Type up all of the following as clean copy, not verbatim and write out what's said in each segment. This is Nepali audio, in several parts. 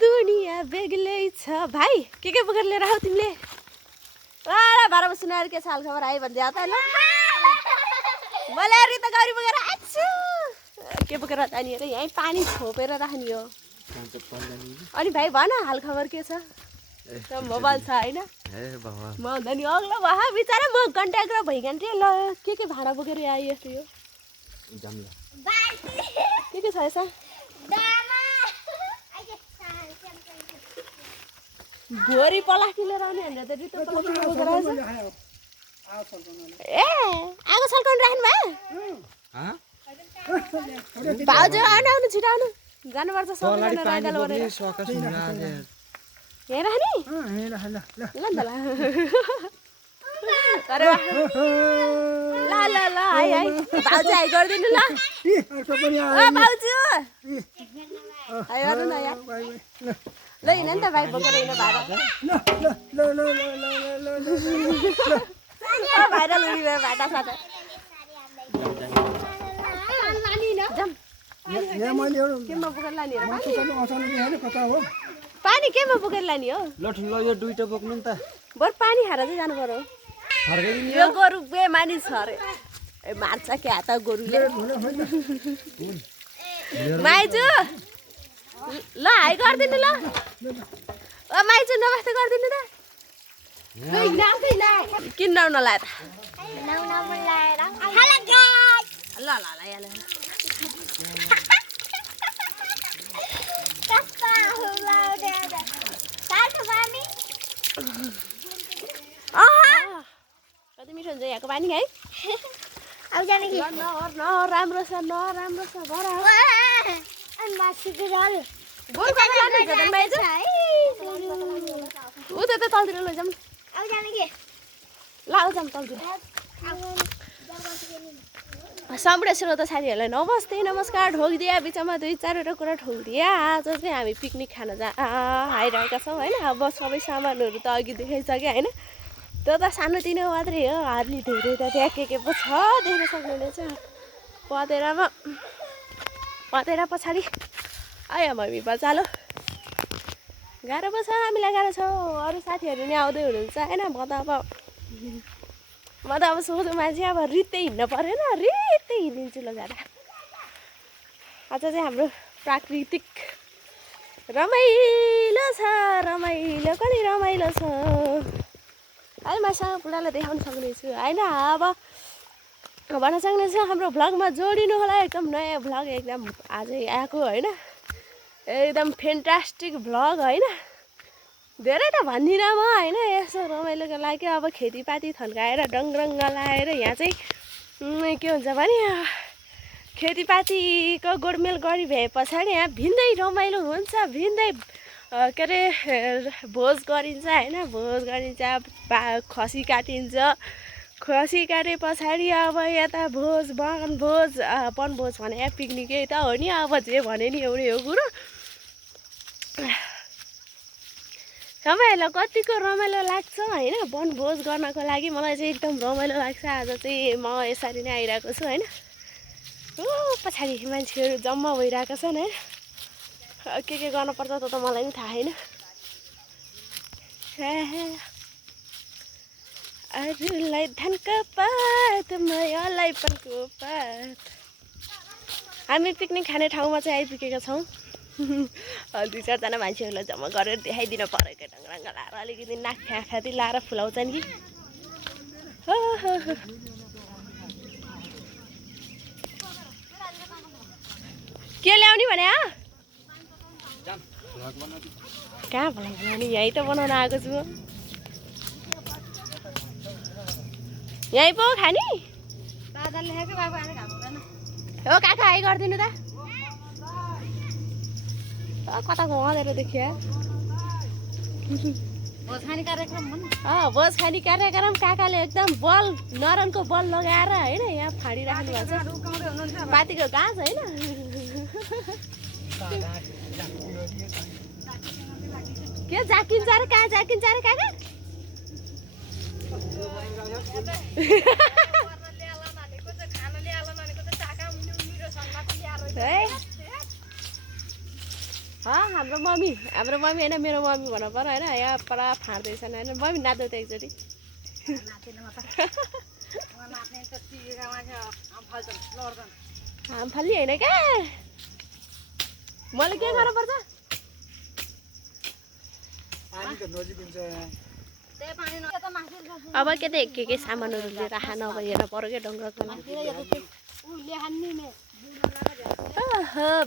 दुनिया बेग्लै छ भाइ के बोकेर लिएर आऊ तिमीले 12 बजे आएर के साल खबर आइ भन्दै आऊ त ल मैले रिता गरी बोकेर आछु के बोकेर जानी रे यही पानी छोपेर राख्नी हो अनि भाइ भन हाल खबर के छ त मोबाइल छ हैन म धनी अग्लो भए बिचारा म कन्ट्याक्टर भइगन्थे ल के भाडा बोकेर आइ यस्तो यो के छ यसमा गोरी पलाकी लिएर आउने भनेर त रितो पलाकी बोकेर आएछ ए आगो सल्काउन राख्नु भयो भाउजू आउनु छिटो आउनु जानुपर्छ सबैजना राइदाल भनेर यहाँ राख्ने ल ल ल अरे ल ल ल हाई हाई भाउजू हाई गरिदिनु ल भाउजू हाई गर्नु न यार ल हिँड नि त भाइ बोकेर हिँड भाडा भाइरल हुने भयो भाटा साटा केमा बोकेर लाने पानी केमा बोकेर लाने हो यो दुईटा बोक्नु नि त बरु पानी खाएर चाहिँ जानु पर्यो यो गोरु बेमानी छ अरे ए मार्छ क्या त गोरुले माइजू ल हाई गरिदिनु ल माइजू नमस्ते गरिदिनु त किन नलाए त ल ल ल कति मिठो हुन्छ यहाँको पानी है राम्रो छ राम्रो छ ऊ त तलतिर लैजाउँ ल आउँछौँ तलतिर सामुडे श्रोता साथीहरूलाई नमस्ते नमस्कार ठोकिदिया बिचमा 2-4वटा कुरा ठोकिदिया आज चाहिँ हामी पिकनिक खान आइरहेका छौँ होइन अब सबै सामानहरू त अघि देखाइसक्यो होइन त्यो त सानोतिनो मात्रै हो हार्ने धेरै त त्यहाँ के पो छ देख्न सक्नुहुनेछ पतेरा पछाडि आयो मम्मी बचालो गाह्रो पो छ हामीलाई गाह्रो छ अरू साथीहरू नि आउँदै हुनुहुन्छ होइन म त अब सोझो मान्छे अब रित्तै हिँड्न परेन रित्तै हिँडिदिन्छु ल जाँदा आज चाहिँ हाम्रो प्राकृतिक रमाइलो छ रमाइलो पनि रमाइलो छ है मसँग पुरालाई देखाउन सक्नेछु होइन अब भन्न सक्नेछु हाम्रो भ्लगमा जोडिनु होला एकदम नयाँ भ्लग एकदम आजै आएको होइन एकदम फेन्टास्टिक भ्लग होइन धेरै त भन्दिनँ म होइन यसो रमाइलोको लागि अब खेतीपाती थन्काएर डङरङ लगाएर यहाँ चाहिँ के हुन्छ भने खेतीपातीको गोडमेल गरी भए पछाडि यहाँ भिन्दै रमाइलो हुन्छ भिन्दै के अरे भोज गरिन्छ होइन भोज गरिन्छ खसी काटिन्छ खसी काटे पछाडि अब यता भोज वनभोज भने पिकनिकै त हो नि अब जे भने नि एउटै हो कुरो तपाईँहरूलाई कतिको रमाइलो लाग्छ होइन वनभोज गर्नको लागि मलाई चाहिँ एकदम रमाइलो लाग्छ आज चाहिँ म यसरी नै आइरहेको छु होइन पछाडि मान्छेहरू जम्मा भइरहेको छन् होइन के गर्नुपर्छ त मलाई पनि थाहा छैन अरूलाई धानको पात मलाई पनको पात हामी पिकनिक खाने ठाउँमा चाहिँ आइपुगेका छौँ 2-4जना मान्छेहरूलाई जम्मा गरेर देखाइदिनु पऱ्यो के डङरङ लाएर अलिकति नाक फ्याती लाएर फुलाउँछन् कि के ल्याउने भने कहाँ भ्लग बनाउने यहीँ त बनाउन आएको छु यहीँ पो खाने हो काका हाई गरिदिनु त कता घुमाउँदै देखियो भोज खाने कार्यक्रम काकाले एकदम बल नरनको बल लगाएर होइन यहाँ फाडिराख्नु भएको छ पातीको गाँस होइन के जाकिन्छ अरे कहाँ जाकिन्छ अरे काका हाम्रो मम्मी होइन मेरो मम्मी भन्नु पर्यो होइन यहाँ पुरा फाँड्दैछन् होइन मम्मी नाच्दै त एकचोटि हामफाली होइन क्या मैले के गर्नुपर्छ अब के सामानहरू लिएर नभए हेर्न पर्यो क्या डङ्गरको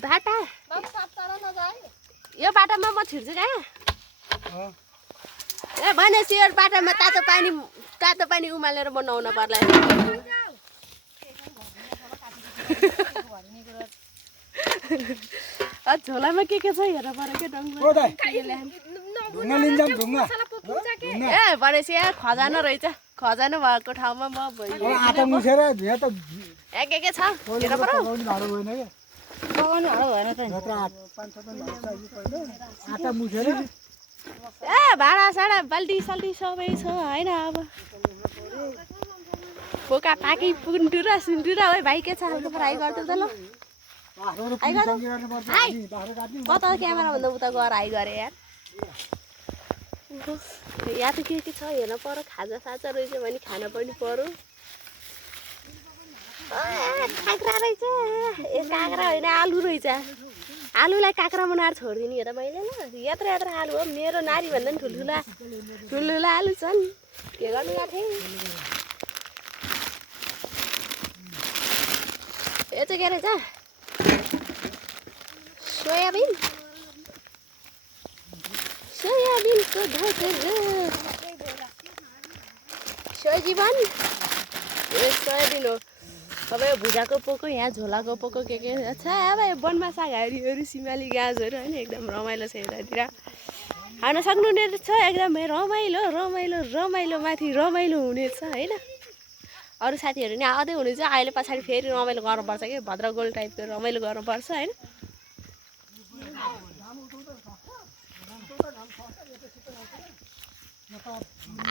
बाटा यो बाटामा म छिर्छु क्या ए भनेपछि यो बाटामा तातो पानी उमालेर म नुहाउन पर्ला झोलामा के छ हेर्न पर्यो क्या ए भनेपछि यहाँ खजाना रहेछ खजाना भएको ठाउँमा म के छ हेर्न पर्यो ए भाँडासाँडा बाल्टी साल्टी सबै छ होइन अब पोका पाकी पुन्टुरा सुन्टुरा है भाइ के छ हल्का फ्राई गर्दै त ल कता क्यामेरा भन्दा उता गएर हाई गरे यार यहाँ त के छ हेर्न पर्यो खाजा साजा रहेछ भने खान पनि पर्यो काँक्रा रहेछ ए काँक्रा होइन आलु रहेछ आलुलाई काँक्रा बनाएर छोडिदिने हो त मैले ल यत्र आलु हो मेरो नारी भन्दा पनि ठुल्ठुला आलु छन् के गर्नु गएको थिएँ यो चाहिँ के रहेछ सोयाबिनको सोयाजीवन ए सोयाबिन हो अब यो भुजाको पोको यहाँ झोलाको पोको के छ अब यो वनमा सागहारीहरू सिमाली गाजहरू होइन एकदम रमाइलो छ यतातिर खान सक्नुहुने छ एकदमै रमाइलो माथि रमाइलो हुनेछ होइन अरू साथीहरू नि आउँदै हुनुहुन्छ अहिले पछाडि फेरि रमाइलो गर्नुपर्छ कि भद्रगोल टाइपको रमाइलो गर्नुपर्छ होइन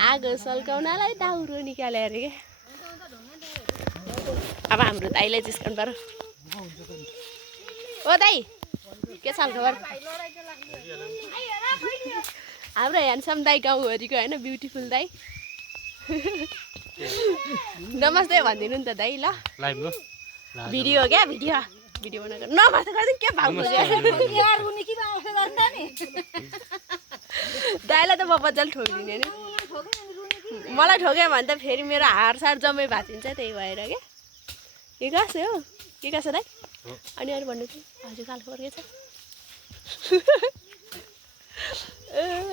आगो सल्काउनलाई दाउरो निकाले अरे क्या अब हाम्रो दाइलाई जिस्काउनु पर्यो ओ दाइ के छ खबर हाम्रो ह्यान्डसम दाइ गाउँभरिको होइन ब्युटिफुल दाइ नमस्ते भनिदिनु नि त दाइ ल भिडियो क्या भिडियो बनाएको नमस्ते गरिदिनु के भाउ दाइलाई त म मजाले ठोकिदिने नि मलाई ठोक्यो भने त फेरि मेरो हारसार जम्मै भाँचिन्छ त्यही भएर क्या के कसो हो के कसो दाइ अनि अरू भन्नु चाहिँ भाउजू काल खबर के छ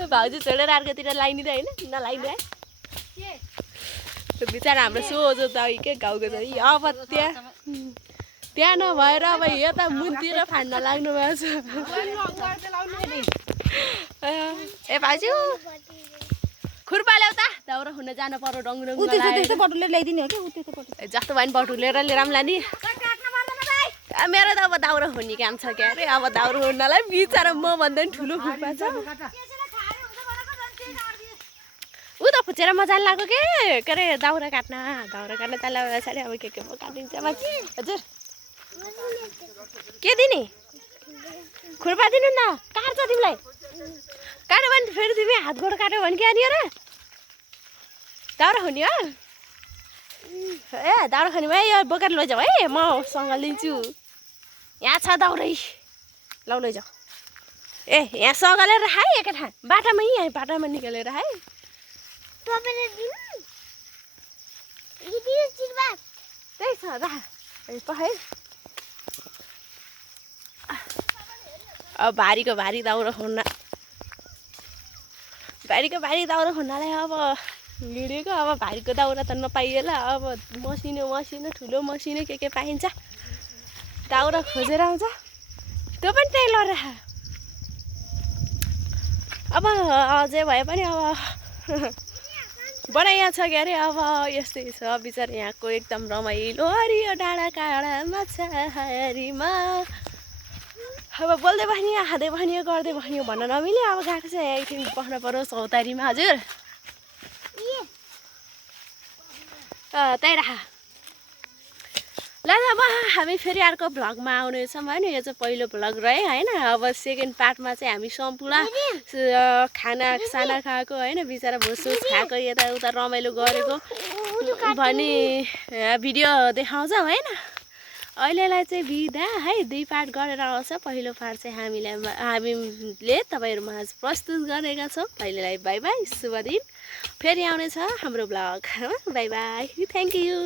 भाउजू छोडेर अर्कोतिर लाइनी त होइन नलाइनु है बिचरा हाम्रो सोझो दाइ के गाउँको दाइ अब त्यहाँ नभएर अब यता मुनतिर फाड्न लाग्नु भएको छ ए भाउजू खुर्पा ल्याउ त दाउरा हुन जानु पर्यो डङ्गुरङ बटुलेर ल्याइदिने हो कि जस्तो भयो नि बटुलेर लिएर पनि लाने मेरो त अब दाउरा हुने काम छ क्या अरे अब दाउरा हुनलाई बिचरा म भन्दा पनि ठुलो खुर्पा छ ऊ त खुचेर मजाले लाग्यो के अरे दाउरा काट्न त्यसलाई पछाडि अब के पो काटिन्छ हजुर के दिने खुर्पा दिनु न काट्छ तिमीलाई काट्यो भने फेरि तिमी हात गोड काट्यो भने के अनि र दाउरा खुनी हो ए दाउरा खुनी भयो यो बोकेर लैजाऊ है मसँग लिन्छु यहाँ छ दाउरै लौ लैजाऊ ए यहाँ सगलेर राख है एकै ठाउँ बाटामा निकालेर है त्यही छ राख पखाइ अब भारीको भारी दाउरा खोज्नलाई अब हिँडेको अब भारीको दाउरा त नपाइएला अब मसिनो ठुलो मसिनो के पाइन्छ दाउरा खोजेर आउँछ त्यो पनि त्यही लडेर अब अझै भए पनि अब बनाइया छ के अरे अब यस्तै छ बिचरा यहाँको एकदम रमाइलो हरियो डाँडा काँडामा छहारीमा अब बोल्दै बस्ने खाँदै बस्ने गर्दै बस्ने भन्न नमिल्यो अब गएको चाहिँ एकछिन बस्न पर्यो चौतारीमा हजुर त्यही राख ल अब हामी फेरि अर्को भ्लगमा आउनेछौँ होइन यो चाहिँ पहिलो भ्लग रह्यो होइन अब सेकेन्ड पार्टमा चाहिँ हामी सम्पूर्ण खानासाना खाएको होइन बिचरा भुसुस खाएको यताउता रमाइलो गरेको भन्ने भिडियो देखाउँछौँ होइन अहिलेलाई चाहिँ बिदा है 2 पार्ट गरेर आउँछ पहिलो पार्ट चाहिँ हामीले तपाईँहरूमा प्रस्तुत गरेका छौँ अहिलेलाई बाई बाई शुभ दिन फेरि आउनेछ हाम्रो vlog by by thank you